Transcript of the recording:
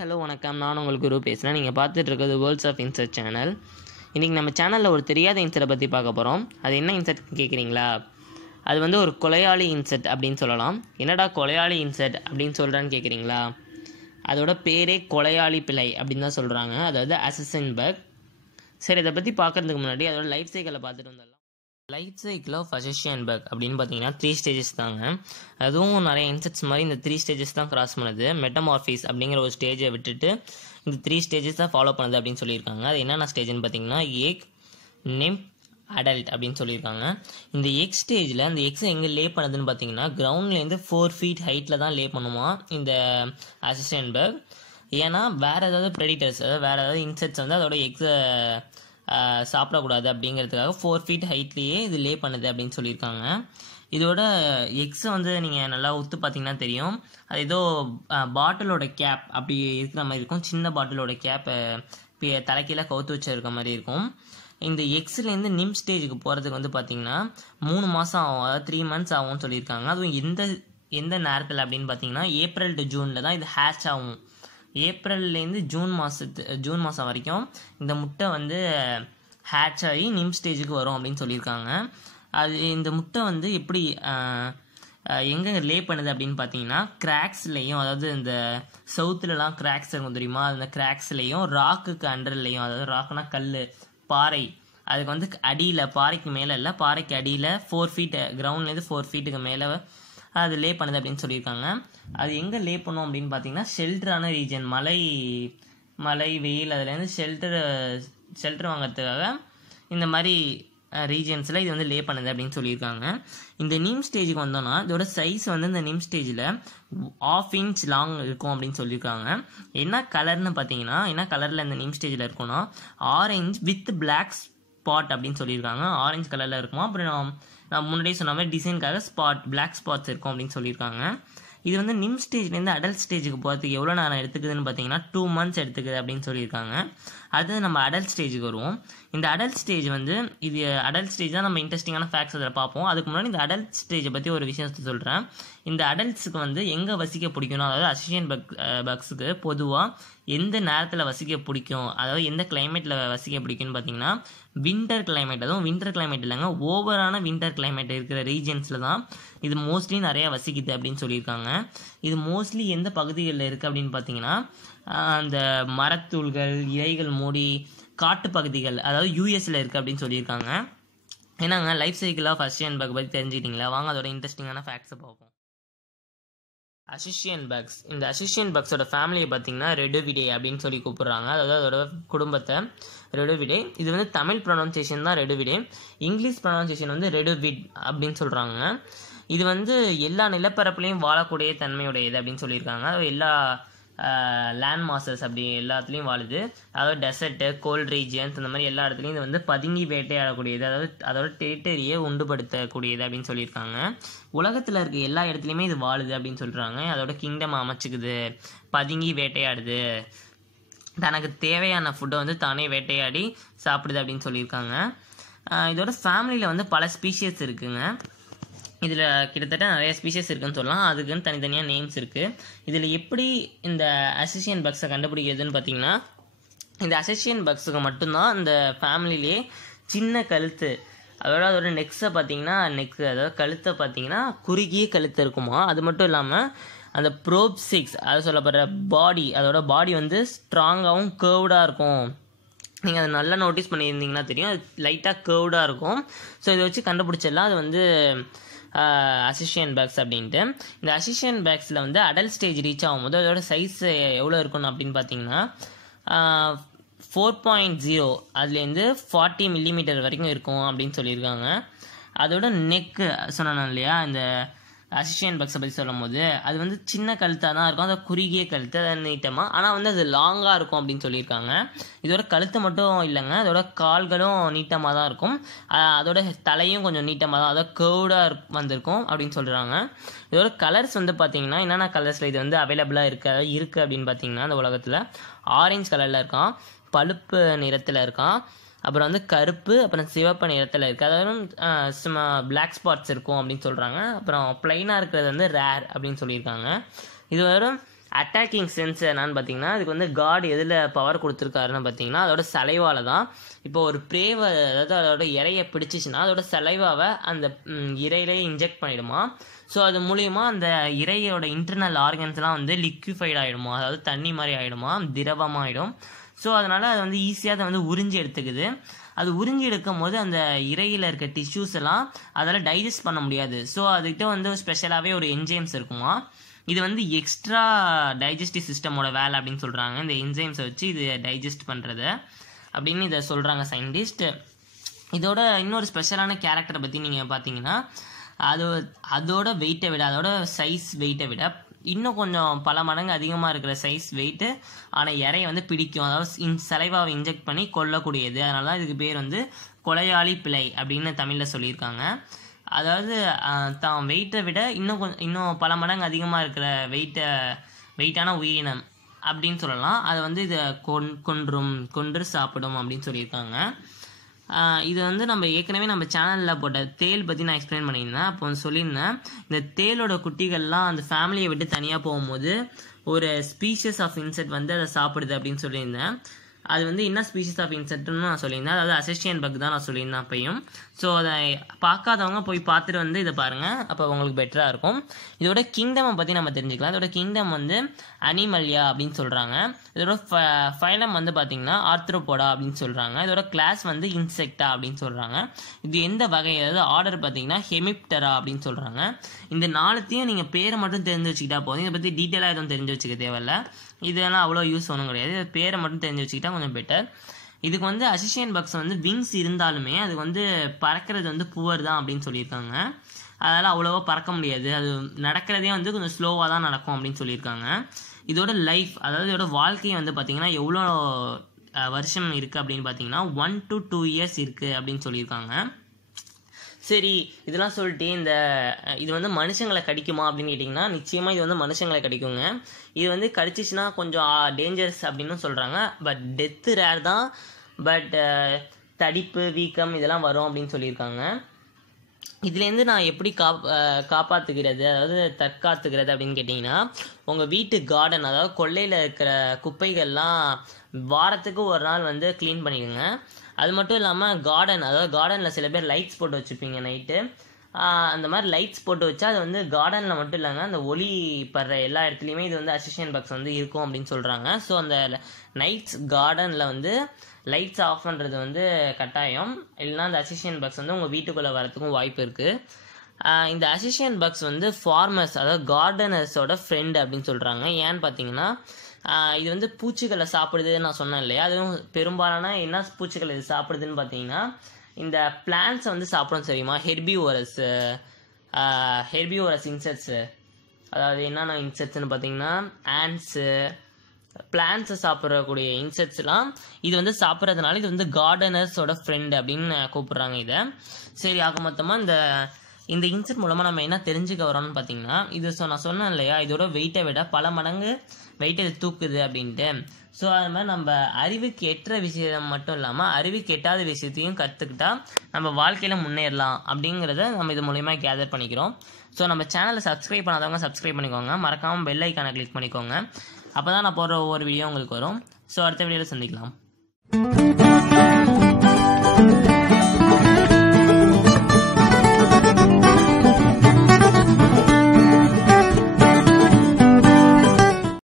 Hello வணக்கம். நான் உங்களுக்கு குரு பேசுகிறேன். நீங்கள் பார்த்துட்டு இருக்கிறது வேர்ல்ட்ஸ் ஆஃப் இன்செர்ட் சேனல். இன்றைக்கி நம்ம சேனலில் ஒரு தெரியாத இன்செர்ட்டை பற்றி பார்க்க போகிறோம். அது என்ன இன்செர்ட் கேட்குறீங்களா? அது வந்து ஒரு கொலையாளி இன்செர்ட் அப்படின்னு சொல்லலாம். என்னடா கொலையாளி இன்செர்ட் அப்படின்னு சொல்கிறான்னு கேட்குறீங்களா? அதோட பேரே கொலையாளி பிழை அப்படின்னு தான் சொல்கிறாங்க, அதாவது அசசின் பக். சரி, இதை பற்றி பார்க்குறதுக்கு முன்னாடி அதோட லைஃப் சைக்கிளை பார்த்துட்டு வந்துடலாம். Life cycle of assassin buck அப்படின்னு பார்த்தீங்கன்னா 3 ஸ்டேஜஸ் தாங்க. அதுவும் நிறைய இன்செக்ட்ஸ் மாதிரி இந்த 3 ஸ்டேஜஸ் தான் கிராஸ் பண்ணுது. மெட்டமார்ஃபிஸ் அப்படிங்கிற ஒரு ஸ்டேஜை விட்டுட்டு இந்த 3 ஸ்டேஜஸ் தான் ஃபாலோ பண்ணுது அப்படின்னு சொல்லியிருக்காங்க. அது என்னென்ன ஸ்டேஜ்னு பார்த்தீங்கன்னா எக், நிம்ப், அடல்ட் அப்படின்னு சொல்லியிருக்காங்க. இந்த எக் ஸ்டேஜில் இந்த எக்ஸை எங்கே லே பண்ணுதுன்னு பார்த்தீங்கன்னா கிரவுண்ட்லேருந்து 4 feet ஹைட்டில் தான் லே பண்ணுமா இந்த அசசின் பக். ஏன்னா வேறு ஏதாவது ப்ரெடிட்டர்ஸ், அதாவது வேறு ஏதாவது இன்செக்ட்ஸ் வந்து அதோட எக்ஸை சாப்பிடக்கூடாது அப்படிங்கிறதுக்காக 4 feet ஹைட்லேயே இது லே பண்ணுது அப்படின்னு சொல்லியிருக்காங்க. இதோட எக்ஸை வந்து நீங்கள் நல்லா உத்து பார்த்தீங்கன்னா தெரியும். அது ஏதோ பாட்டிலோட கேப் அப்படி இருக்கிற மாதிரி இருக்கும். சின்ன பாட்டிலோட கேப்பை தலைக்கீழ கவுத்து வச்சிருக்க மாதிரி இருக்கும். இந்த எக்ஸ்லேருந்து நிம் ஸ்டேஜுக்கு போகிறதுக்கு வந்து பார்த்தீங்கன்னா 3 மாதம் ஆகும், அதாவது 3 months ஆகும்னு சொல்லியிருக்காங்க. அதுவும் எந்த நேரத்தில் அப்படின்னு பார்த்தீங்கன்னா ஏப்ரல் டு ஜூனில் தான் இது ஹேட்ச் ஆகும். ஏப்ரல்லேருந்து ஜூன் மாதம் வரைக்கும் இந்த முட்டை வந்து ஹேட்ச் ஆகி நிம் ஸ்டேஜுக்கு வரும் அப்படின்னு சொல்லியிருக்காங்க. அது இந்த முட்டை வந்து எப்படி எங்கே லே பண்ணுது அப்படின்னு பார்த்தீங்கன்னா கிராக்ஸ்லேயும், அதாவது இந்த சவுத்துலலாம் கிராக்ஸ் இருக்கும் தெரியுமா, அந்த கிராக்ஸ்லேயும் ராக்குக்கு அண்டர்லேயும், அதாவது ராக்குனா கல், பாறை, அதுக்கு வந்து அடியில், பாறைக்கு மேலே இல்லை, பாறைக்கு அடியில் 4 feet, கிரவுண்ட்லேருந்து 4 feetக்கு மேலே அது லே பண்ணுது அப்படின்னு சொல்லியிருக்காங்க. அது எங்கே லே பண்ணும் அப்படின்னு பார்த்தீங்கன்னா ஷெல்டரான ரீஜன், மலை வெயில், அதுலேருந்து ஷெல்டர் வாங்கிறதுக்காக இந்த மாதிரி ரீஜன்ஸில் இது வந்து லே பண்ணுது அப்படின்னு சொல்லியிருக்காங்க. இந்த நீம் ஸ்டேஜுக்கு வந்தோன்னா இதோட சைஸ் வந்து இந்த நீம் ஸ்டேஜில் 1/2 inch லாங் இருக்கும் அப்படின்னு சொல்லியிருக்காங்க. என்ன கலர்னு பார்த்தீங்கன்னா, என்ன கலரில் இந்த நீம் ஸ்டேஜில் இருக்கும்னா ஆரஞ்சு வித் பிளாக் ஸ்பாட் அப்படின்னு சொல்லியிருக்காங்க. ஆரஞ்சு கலரில் இருக்குமா. அப்புறம் நான் முன்னாடியே சொன்ன மாதிரி டிசைனுக்காக பிளாக் ஸ்பாட்ஸ் இருக்கும் அப்படின்னு சொல்லியிருக்காங்க. இது வந்து நிம் ஸ்டேஜ்லேருந்து அடல்ட் ஸ்டேஜுக்கு போகிறதுக்கு எவ்வளோ நேரம் எடுத்துக்குதுன்னு பார்த்தீங்கன்னா 2 months எடுத்துக்குது அப்படின்னு சொல்லியிருக்காங்க. அடுத்தது நம்ம அடல்ட் ஸ்டேஜுக்கு வருவோம். இந்த அடல்ட் ஸ்டேஜ் வந்து இது அடல்ட் ஸ்டேஜ் தான் நம்ம இன்ட்ரெஸ்டிங்கான ஃபேக்ட்ஸ் அதில் பார்ப்போம். அதுக்கு முன்னாடி இந்த அடல்ட் ஸ்டேஜை பற்றி ஒரு விஷயத்தை சொல்கிறேன். இந்த அடல்ட்ஸுக்கு வந்து எங்கே வசிக்க பிடிக்கணும், அதாவது அசசின் பக்ஸுக்கு பொதுவாக எந்த நேரத்தில் வசிக்க பிடிக்கும், அதாவது எந்த கிளைமேட்டில் வசிக்க பிடிக்கும்னு பார்த்தீங்கன்னா வின்டர் கிளைமேட். அதுவும் வின்டர் கிளைமேட் இல்லைங்க, ஓவரான வின்டர் கிளைமேட் இருக்கிற ரீஜன்ஸில் தான் இது மோஸ்ட்லி நிறையா வசிக்குது அப்படின்னு சொல்லியிருக்காங்க. இது மோஸ்ட்லி எந்த பகுதிகளில் இருக்குது அப்படின்னு பார்த்தீங்கன்னா அந்த மரத்தூள்கள், இலைகள் மூடி காட்டு பகுதிகள், அதாவது யூஎஸில் இருக்குது அப்படின்னு சொல்லியிருக்காங்க. ஏன்னாங்க life cycle of assassin buck பற்றி தெரிஞ்சுக்கிட்டீங்களா? வாங்க அதோட இன்ட்ரெஸ்டிங்கான ஃபேக்ட்ஸை பார்ப்போம். அசசின் பக்ஸ், இந்த அசசின் பக்ஸோட ஃபேமிலியை பார்த்தீங்கன்னா ரெடுவிடே அப்படின்னு சொல்லி கூப்பிட்றாங்க. அதாவது அதோட குடும்பத்தை ரெடுவிடே. இது வந்து தமிழ் ப்ரொனவுன்சியேஷன் தான் ரெடுவிடே, இங்கிலீஷ் ப்ரொனவுன்சியேஷன் வந்து ரெடுவிட் அப்படின்னு சொல்கிறாங்க. இது வந்து எல்லா நிலப்பரப்புலையும் வாழக்கூடிய தன்மையுடையது அப்படின்னு சொல்லியிருக்காங்க. அது எல்லா லேண்ட் மாசஸ் அப்படி எல்லாத்துலேயும் வாழுது. அதாவது டெசர்ட்டு, கோல்ட் ரீஜியன்ஸ், இந்த மாதிரி எல்லா இடத்துலையும் இது வந்து பதுங்கி வேட்டையாடக்கூடியது, அதாவது அதோட டெரிட்டரியை உண்டுபடுத்தக்கூடியது அப்படின்னு சொல்லியிருக்காங்க. உலகத்தில் இருக்க எல்லா இடத்துலையுமே இது வாழுது அப்படின்னு சொல்கிறாங்க. அதோட கிங்டம் அமைச்சுக்குது, பதுங்கி வேட்டையாடுது, தனக்கு தேவையான ஃபுட்டை வந்து தானே வேட்டையாடி சாப்பிடுது அப்படின்னு சொல்லியிருக்காங்க. இதோட ஃபேமிலியில் வந்து பல ஸ்பீஷியஸ் இருக்குங்க. இதில் கிட்டத்தட்ட நிறைய ஸ்பீஷஸ் இருக்குன்னு சொல்லலாம். அதுக்குன்னு தனித்தனியாக நேம்ஸ் இருக்குது. இதில் எப்படி இந்த அசசின் பக்ஸை கண்டுபிடிக்கிறதுன்னு பார்த்தீங்கன்னா, இந்த அசசின் பக்ஸுக்கு மட்டும்தான் இந்த ஃபேமிலியிலே சின்ன கழுத்து, அதோட நெக்ஸை பார்த்தீங்கன்னா அதாவது கழுத்தை பார்த்தீங்கன்னா குறுகிய கழுத்து இருக்குமா. அது மட்டும் இல்லாமல் அந்த ப்ரோப்சிக்ஸ், அது சொல்லப்படுற அதோட பாடி வந்து ஸ்ட்ராங்காகவும் கேர்வ்டாக இருக்கும். நீங்கள் அதை நல்லா நோட்டீஸ் பண்ணியிருந்தீங்கன்னா தெரியும், அது லைட்டாக கேர்வ்டாக இருக்கும். ஸோ இதை வச்சு கண்டுபிடிச்சிடலாம் அது வந்து அசசின் பக்ஸ் அப்படின்ட்டு. இந்த அசசின் பக்ஸில் வந்து அடல்ட் ஸ்டேஜ் ரீச் ஆகும்போது அதோட சைஸ் எவ்வளோ இருக்கணும் அப்படின்னு பார்த்தீங்கன்னா 4.0 அதுலேருந்து 40 mm வரைக்கும் இருக்கும் அப்படின்னு சொல்லியிருக்காங்க. அதோட நெக்கு சொன்னேன் இல்லையா, இந்த அசசின் பக்ஸை பற்றி சொல்லும் போது அது வந்து சின்ன கழுத்தாக தான் இருக்கும், அது குறுகிய கழுத்து, அது நீட்டமாக, ஆனால் வந்து அது லாங்காக இருக்கும் அப்படின்னு சொல்லியிருக்காங்க. இதோட கழுத்து மட்டும் இல்லைங்க, அதோட கால்களும் நீட்டமாக தான் இருக்கும், அதோட தலையும் கொஞ்சம் நீட்டமாக தான், அதாவது கேர்வ்டாக வந்திருக்கும் அப்படின்னு சொல்கிறாங்க. இதோட கலர்ஸ் வந்து பார்த்தீங்கன்னா என்னென்ன கலர்ஸில் இது வந்து அவைலபிளாக இருக்குது அப்படின்னு பார்த்தீங்கன்னா இந்த உலகத்தில் ஆரஞ்சு கலரில் இருக்கான், பழுப்பு நிறத்தில் இருக்கான், அப்புறம் வந்து கருப்பு, அப்புறம் சிவப்பு நிறத்தில் இருக்குது, அதாவது சும்மா பிளாக் ஸ்பாட்ஸ் இருக்கும் அப்படின்னு சொல்கிறாங்க. அப்புறம் ப்ளைனாக இருக்கிறது வந்து ரேர் அப்படின்னு சொல்லியிருக்காங்க. இது வெறும் அட்டாக்கிங் சென்ஸ் என்னன்னு பார்த்தீங்கன்னா, அதுக்கு வந்து காட் எதில் பவர் கொடுத்துருக்காருன்னு பார்த்தீங்கன்னா, அதோட சலைவால தான். இப்போ ஒரு ப்ரேவை, அதாவது அதோட இறையை பிடிச்சிச்சின்னா அதோட சலைவாவை அந்த இறையிலே இன்ஜெக்ட் பண்ணிடுமா. ஸோ அது மூலிமா அந்த இறையோட இன்டர்னல் ஆர்கன்ஸ்லாம் வந்து லிக்விஃபைட் ஆகிடுமா, அதாவது தண்ணி மாதிரி ஆகிடுமா, திரவமாக ஆகிடும். ஸோ அதனால் அது வந்து ஈஸியாக அதை வந்து உறிஞ்சி எடுத்துக்குது. அது உறிஞ்சி எடுக்கும் போது அந்த இறையில் இருக்க டிஷ்யூஸ் எல்லாம் அதால் டைஜஸ்ட் பண்ண முடியாது. ஸோ அதுக்கிட்ட வந்து ஸ்பெஷலாகவே ஒரு என்ஜைம்ஸ் இருக்குமா. இது வந்து எக்ஸ்ட்ரா டைஜஸ்டிவ் சிஸ்டமோட வேலை அப்படின்னு சொல்கிறாங்க. இந்த என்ஜைம்ஸை வச்சு இது டைஜஸ்ட் பண்ணுறத அப்படின்னு இதை சொல்கிறாங்க சயின்டிஸ்ட். இதோட இன்னொரு ஸ்பெஷலான கேரக்டரை பற்றி நீங்கள் பார்த்தீங்கன்னா, அதோட வெயிட்டை விட, அதோட சைஸ் வெயிட்டை விட இன்னும் கொஞ்சம் பல மடங்கு அதிகமாக இருக்கிற சைஸ் வெயிட்டு ஆனால் இறையை வந்து பிடிக்கும். அதாவது சலைவாவை இன்ஜெக்ட் பண்ணி கொல்லக்கூடியது. அதனால தான் இதுக்கு பேர் வந்து கொலையாளி பிழை அப்படின்னு தமிழில் சொல்லியிருக்காங்க. அதாவது தான் வெயிட்டை விட இன்னும் பல மடங்கு அதிகமாக இருக்கிற வெயிட்டான உயிரினம் அப்படின்னு சொல்லலாம். அதை வந்து இதை கொன்று சாப்பிடும் அப்படின்னு சொல்லியிருக்காங்க. இது வந்து நம்ம ஏற்கனவே நம்ம சேனலில் போட்ட தேல் பற்றி நான் எக்ஸ்பிளைன் பண்ணியிருந்தேன். அப்போ வந்து சொல்லியிருந்தேன், இந்த தேலோட குட்டிகள்லாம் அந்த ஃபேமிலியை விட்டு தனியாக போகும்போது ஒரு ஸ்பீஷஸ் ஆஃப் இன்செக்ட் வந்து அதை சாப்பிடுது அப்படின்னு சொல்லியிருந்தேன். அது வந்து என்ன ஸ்பீஷஸ் ஆஃப் இன்செக்ட்னு நான் சொல்லியிருந்தேன். அதாவது அசெஷியன் பக் தான் நான் சொல்லியிருந்தேன் அப்பையும். ஸோ அதை பார்க்காதவங்க போய் பார்த்துட்டு வந்து இதை பாருங்கள், அப்போ உங்களுக்கு பெட்டராக இருக்கும். இதோட கிங்டமை பற்றி நம்ம தெரிஞ்சுக்கலாம். இதோட கிங்டம் வந்து அனிமல்யா அப்படின்னு சொல்கிறாங்க. இதோட ஃபைலம் வந்து பார்த்திங்கன்னா ஆர்த்ரோபோடா அப்படின்னு சொல்கிறாங்க. இதோட கிளாஸ் வந்து இன்செக்டா அப்படின்னு சொல்கிறாங்க. இது எந்த வகை, அதாவது ஆர்டர் பார்த்திங்கன்னா ஹெமிப்டரா அப்படின்னு சொல்கிறாங்க. இந்த நாலுத்தையும் நீங்கள் பேரை மட்டும் தெரிஞ்சு வச்சுக்கிட்டா போதும். இதை பற்றி டீட்டெயிலாக எதுவும் தெரிஞ்சு வச்சுக்க தேவையில்ல. இதெல்லாம் அவ்வளோ யூஸ் ஒன்றும் கிடையாது. பேரை மட்டும் தெரிஞ்சு வச்சுக்கிட்டா கொஞ்சம் பெட்டர். இதுக்கு வந்து அசிஷியன் பக்ஸ் வந்து விங்ஸ் இருந்தாலுமே அது வந்து பறக்கிறது வந்து புவர் தான் அப்படின்னு சொல்லியிருக்காங்க. அதனால் அவ்வளோவா பறக்க முடியாது. அது நடக்கிறதே வந்து கொஞ்சம் ஸ்லோவாக தான் நடக்கும் அப்படின்னு சொல்லியிருக்காங்க. இதோட லைஃப், அதாவது இதோட வாழ்க்கை வந்து பார்த்திங்கன்னா எவ்வளோ வருஷம் இருக்குது அப்படின்னு பார்த்தீங்கன்னா 1 to 2 years இருக்குது அப்படின்னு சொல்லியிருக்காங்க. சரி, இதெல்லாம் சொல்லிட்டு இது வந்து மனுஷங்களை கடிக்குமா அப்படின்னு கேட்டிங்கன்னா, நிச்சயமாக இது வந்து மனுஷங்களை கடிக்குங்க. இது வந்து கடிச்சிச்சுன்னா கொஞ்சம் டேஞ்சரஸ் அப்படின்னு சொல்கிறாங்க. பட் டெத்து ரேர் தான். பட் தடிப்பு, வீக்கம் இதெல்லாம் வரும் அப்படின்னு சொல்லியிருக்காங்க. இதுலேருந்து நான் எப்படி காப்பாற்றுக்கிறது, அதாவது தற்காத்துக்கிறது அப்படின்னு கேட்டிங்கன்னா, உங்கள் வீட்டு கார்டன், அதாவது கொல்லையில் இருக்கிற குப்பைகள்லாம் வாரத்துக்கு ஒரு நாள் வந்து க்ளீன் பண்ணிடுங்க. அது மட்டும் இல்லாமல் அதாவது கார்டனில் சில பேர் லைட்ஸ் போட்டு வச்சுருப்பீங்க நைட்டு. அந்த மாதிரி லைட்ஸ் போட்டு வச்சா அது வந்து கார்டனில் மட்டும் இல்லைங்க, அந்த ஒளி படுற எல்லா இடத்துலையுமே இது வந்து அசிஷியன் பக்ஸ் வந்து இருக்கும் அப்படின்னு சொல்கிறாங்க. ஸோ அந்த நைட்ஸ் கார்டனில் வந்து லைட்ஸ் ஆஃப் பண்ணுறது வந்து கட்டாயம். இல்லைனா அந்த அசிஷியன் பக்ஸ் வந்து உங்கள் வீட்டுக்குள்ளே வரத்துக்கும் வாய்ப்பு இருக்குது. இந்த அசிஷியன் பக்ஸ் வந்து ஃபார்மர்ஸ், அதாவது கார்டனர்ஸோட ஃப்ரெண்டு அப்படின்னு சொல்கிறாங்க. ஏன்னு பார்த்தீங்கன்னா, இது வந்து பூச்சிகளை சாப்பிடுதுன்னு நான் சொன்னேன் இல்லையா. அதுவும் பெரும்பாலான என்ன பூச்சிகள் இது சாப்பிடுதுன்னு பார்த்தீங்கன்னா, இந்த பிளான்ட்ஸை வந்து சாப்பிடும். தெரியுமா, ஹெர்பிவோரஸ் இன்செக்ட்ஸு. அதாவது என்னென்ன இன்செக்ட்ஸ்னு பார்த்தீங்கன்னா, ஆண்ட்ஸு, பிளான்ட்ஸை சாப்பிடக்கூடிய இன்செக்ட்ஸ்லாம் இது வந்து சாப்பிட்றதுனால இது வந்து கார்டனர்ஸோட ஃப்ரெண்டு அப்படின்னு கூப்பிட்றாங்க இதை. சரி, ஆக மொத்தமாக இந்த இன்செக்ட் மூலமாக நம்ம என்ன தெரிஞ்சுக்க வரோம்னு பார்த்தீங்கன்னா, இது நான் சொன்னேன் இல்லையா, இதோட வெயிட்டை விட பல மடங்கு வெயிட்டை இது தூக்குது அப்படின்ட்டு. ஸோ அது மாதிரி நம்ம அறிவுக்கு எட்டுற விஷயம் மட்டும் இல்லாமல் அறிவுக்கு எட்டாத விஷயத்தையும் கற்றுக்கிட்டா நம்ம வாழ்க்கையில் முன்னேறலாம் அப்படிங்கிறத நம்ம இது மூலமா கேதர் பண்ணிக்கிறோம். ஸோ நம்ம சேனலை சப்ஸ்கிரைப் பண்ணாதவங்க சப்ஸ்கிரைப் பண்ணிக்கோங்க. மறக்காமல் பெல் ஐக்கானை கிளிக் பண்ணிக்கோங்க. அப்போ தான் நான் போடுற ஒவ்வொரு வீடியோ உங்களுக்கு வரும். ஸோ அடுத்த வீடியோவில் சந்திக்கலாம்.